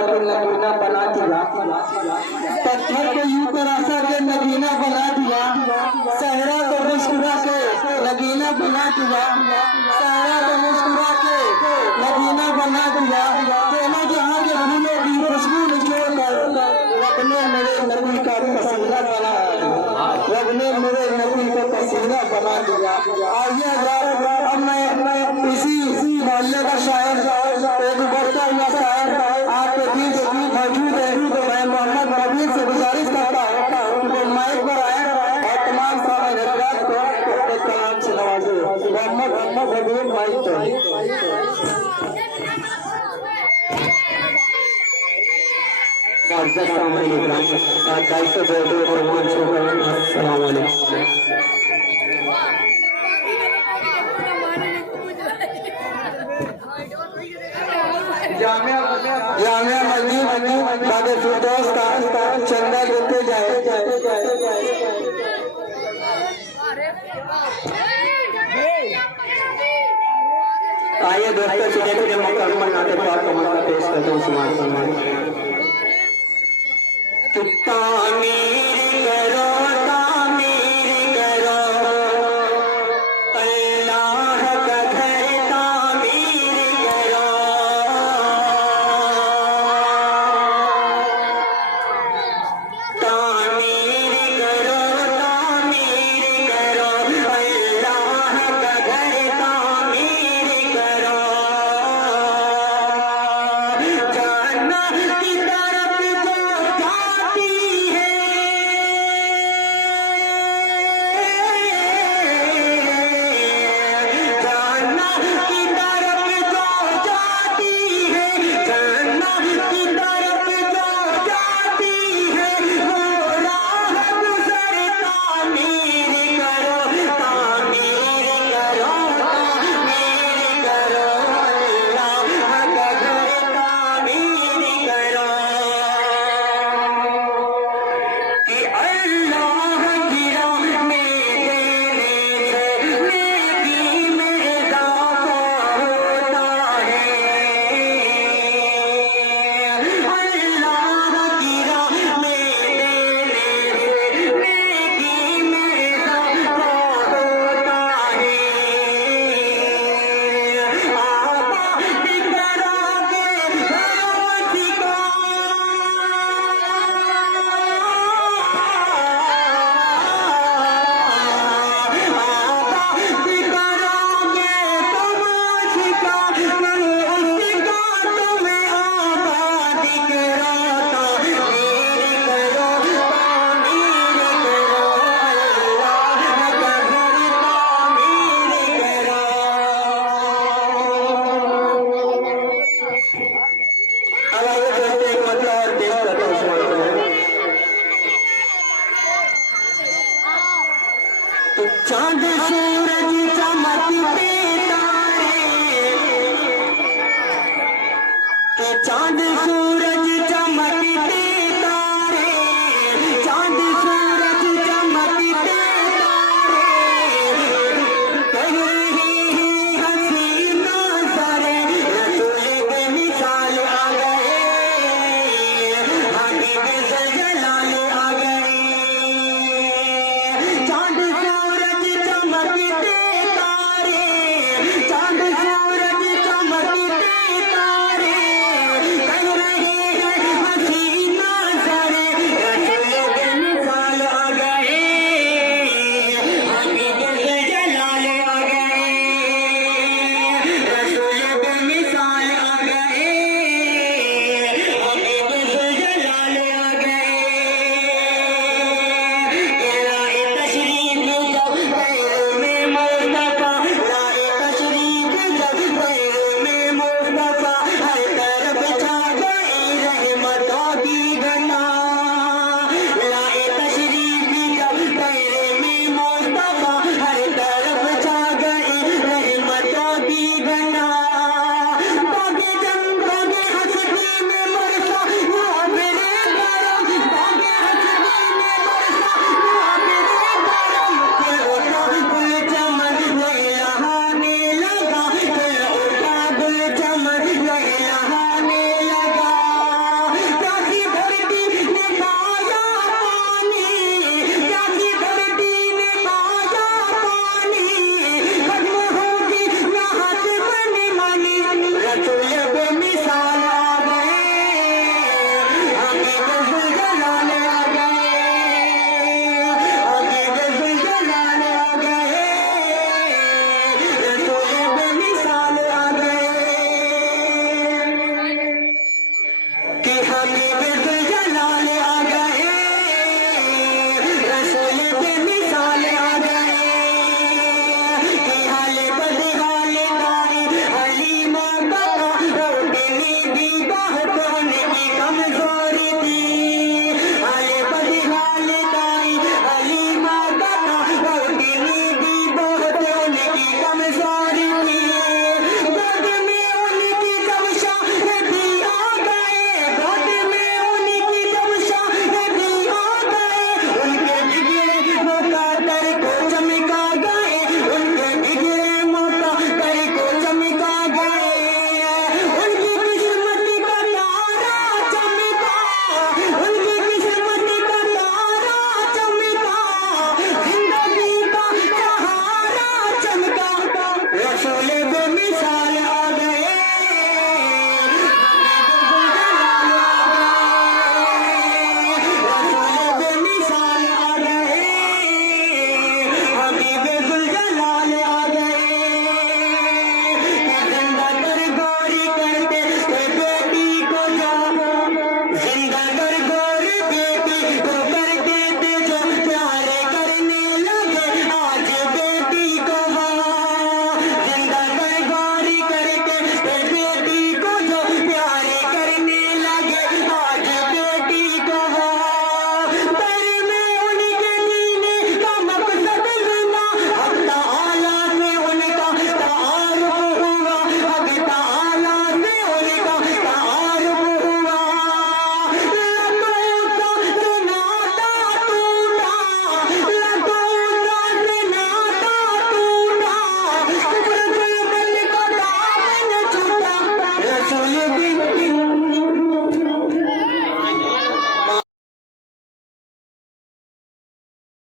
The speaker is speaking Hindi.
के नगीना बना दिया, पत्थर को यूं तराशा के नगीना बना दिया, सहरा को मुस्कुरा के नगीना बना दिया, सहरा को मुस्कुरा के नगीना बना दिया। तेना जहाँ के फूलों की खुशबू निचोड़ कर रब ने मेरे नबी का पसीना बना, रब ने मेरे नबी को पसीना बना दिया। आइए अब मैं इसी मोहल्ले का शायर, एक बढ़ता हुआ शायर आपके बीच मौजूद है। मैं मोहम्मद नबील से गुजारिश करता हूँ कि माइक पर आए और तमाम सारे हजरात को एक कलाम से नवाजे। मोहम्मद नबील माइक पर। जामिया मस्जिद बाबे फिरदौस का चंदा लेते जाए। आइए दोस्तों, सुनने के लिए मौका मनाते पाक का मौका पेश करते हैं। सुमान सुमान तामीर करो, तामीर करो, अल्लाह का घर तामीर करो, तामीर करो, तामीर करो, अल्लाह का घर तामीर करो। जन्नत की तरफ जो जाती है, जन्नत की तरफ जो जाती है, जन्नत की तरफ जो जाती है, वो राह गुजर तामीर करो, तामीर करो, तामीर करो, अल्लाह का घर तामीर करो। कि अल्लाह की राह में देने से नेकी में इजाफा होता है, अल्लाह की राह में देने से नेकी में इजाफा होता है। आबाद करोगे रोज़ का, चांद सूरज चमकते तारे, के चांद सूरज चमकते तारे, चांद सूरज चमकते तारे, कह रही हसीना सारे रसूल के मिसाल आ गए, हबीब से जलाल आ गए। चांद सूरज चमकते तारे, चांद सूरज चमकते तारे, कह रहे हैं हमें